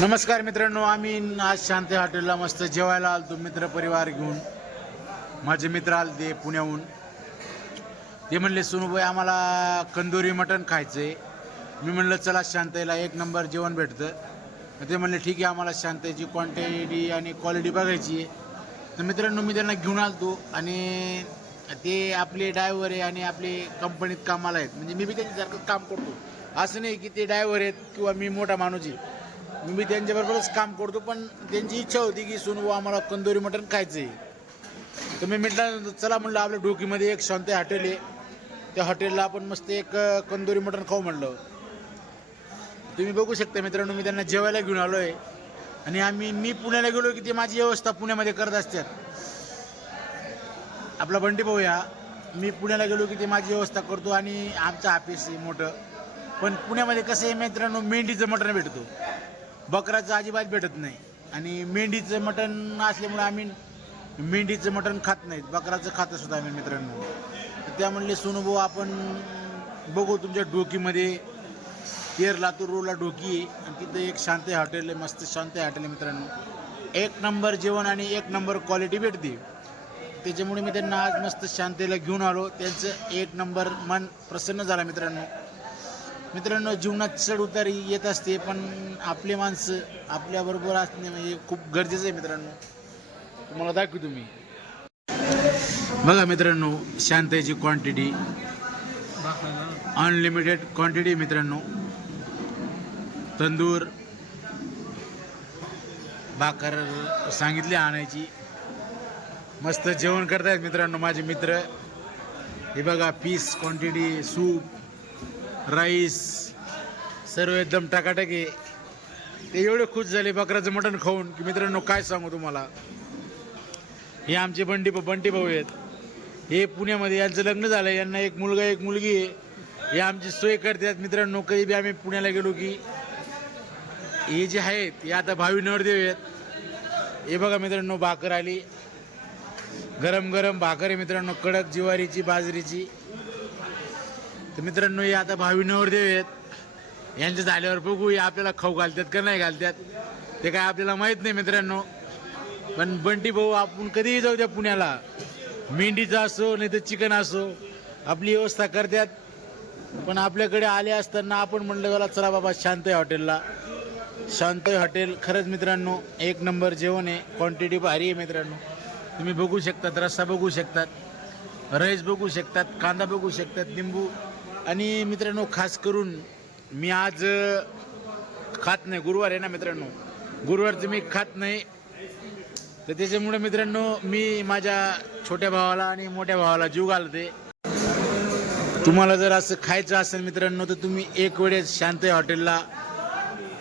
नमस्कार मित्रांनो आम्ही आज शांती हॉटेलला मस्त जेवायला आलतो मित्र परिवार घेऊन. माझे मित्र आले ते पुण्याहून. ते म्हणले सुनूबाई आम्हाला कंदोरी मटण खायचं आहे मी म्हणलं चला शांताईला एक नंबर जेवण भेटतं. ते म्हणले ठीक आहे आम्हाला शांताईची क्वांटिटी आणि क्वालिटी बघायची आहे. तर मित्रांनो मी त्यांना घेऊन आलतो आणि ते आपले ड्रायव्हर आहे आणि आपले कंपनीत कामाला आहेत. म्हणजे मी बी त्यांच्यासारखं काम करतो. असं नाही की ते ड्रायव्हर आहेत किंवा मी मोठा माणूस आहे. मी त्यांच्याबरोबरच काम करतो पण त्यांची इच्छा होती की सोनू आम्हाला कंदोरी मटण खायचं आहे तर मी म्हटलं चला म्हणलं आपल्या डोकीमध्ये एक शांत हॉटेल आहे. त्या हॉटेलला आपण मस्त एक कंदोरी मटण खाऊ म्हणलं. तुम्ही बघू शकता मित्रांनो मी त्यांना जेवायला घेऊन आलो आहे आणि आम्ही मी पुण्याला गेलो की ते माझी व्यवस्था पुण्यामध्ये करत असतात. आपला बंटी भाऊ या. मी पुण्याला गेलो की ते माझी व्यवस्था करतो आणि आमचं ऑफिस आहे मोठं. पण पुण्यामध्ये कसं आहे मित्रांनो मेंढीचं मटण भेटतो. बकराचं अजिबात भेटत नाही. आणि मेंढीचं मटण असल्यामुळे आम्ही मेंढीचं मटण खात नाहीत बकराचं खातं सुद्धा आम्ही मित्रांनो. तर त्या म्हणले सोनू भाऊ आपण बघू तुमच्या डोकीमध्ये. तेर लातूर रोडला डोकी आहे. आणि तिथं एक शांत हॉटेल आहे. मस्त शांत हॉटेल आहे मित्रांनो. एक नंबर जेवण आणि एक नंबर क्वालिटी भेटते. त्याच्यामुळे मी त्यांना आज मस्त शांतीला घेऊन आलो. त्यांचं एक नंबर मन प्रसन्न झाला मित्रांनो. मित्रांनो जीवनात चढउतारी येत असते पण आपले माणसं आपल्याबरोबर असणे म्हणजे खूप गरजेचं आहे मित्रांनो. तुम्हाला दाखवू तुम्ही बघा मित्रांनो शांताची क्वांटिटी अनलिमिटेड क्वांटिटी मित्रांनो. तंदूर भाकर सांगितली आणायची. मस्त जेवण करतायत मित्रांनो माझे मित्र. हे बघा पीस क्वांटिटी सूप राईस सर्व एकदम टाकाटाकी. ते एवढे खुश झाले बकऱ्याचं मटण खाऊन की मित्रांनो काय सांगू तुम्हाला? हे आमचे बंटी बंटी भाऊ आहेत. हे पुण्यामध्ये यांचं लग्न झालं यांना एक मुलगा एक मुलगी आहे. हे आमची सोय करतात मित्रांनो कधी बी आम्ही पुण्याला गेलो की. हे जे आहेत हे आता भावी नवरदेव आहेत. हे बघा मित्रांनो भाकर आली. गरम गरम भाकर आहे मित्रांनो कडक ज्वारीची बाजरीची. तर मित्रांनो हे आता भावी नवरदेव आहेत. यांच्या झाल्यावर बघू हे आपल्याला खाऊ घालतात का नाही घालतात. ते काय आपल्याला माहीत नाही मित्रांनो. पण बंटी भाऊ आपण कधीही जाऊ द्या पुण्याला. मेंढीचं असो नाही तर चिकन असो आपली व्यवस्था करतात. पण आपल्याकडे आले असताना आपण म्हणलं गेला चला बाबा शांत हॉटेलला. शांत हॉटेल खरंच मित्रांनो एक नंबर जेवण आहे. क्वांटिटी भारी आहे मित्रांनो. तुम्ही बघू शकतात रस्सा बघू शकतात. रईस बघू शकतात कांदा बघू शकतात लिंबू आणि मित्रांनो खास करून मी आज खात नाही. गुरुवार आहे ना मित्रांनो. गुरुवारचं मी खात नाही. तर त्याच्यामुळे मित्रांनो मी माझ्या छोट्या भावाला आणि मोठ्या भावाला जीव घालते. तुम्हाला जर असं खायचं असेल मित्रांनो तर तुम्ही एक वेळेस शांतय हॉटेलला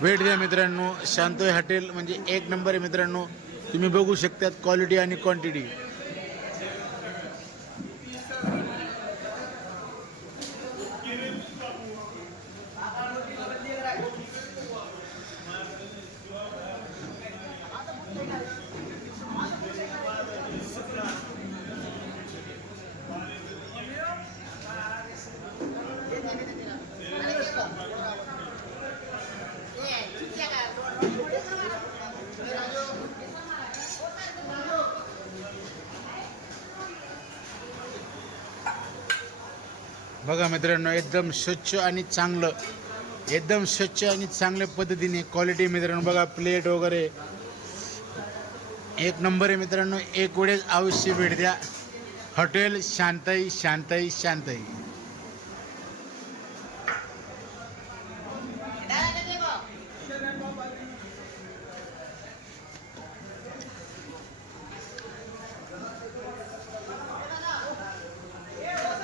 भेट द्या मित्रांनो. शांतय हॉटेल म्हणजे एक नंबर आहे मित्रांनो. तुम्ही बघू शकतात क्वालिटी आणि क्वांटिटी. बघा मित्रांनो एकदम स्वच्छ आणि चांगलं एकदम स्वच्छ आणि चांगल्या पद्धतीने क्वालिटी मित्रांनो. बघा प्लेट वगैरे. एक नंबर आहे मित्रांनो एक वेळेस अवश्य भेट द्या. हॉटेल शांताई शांताई शांताई.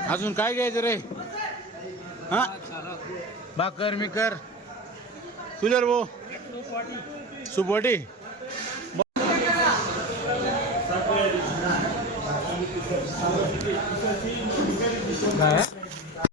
अजून काय घ्यायचं रे? हा? भाकर मिकर. तुझर भाऊ. सुपवाटी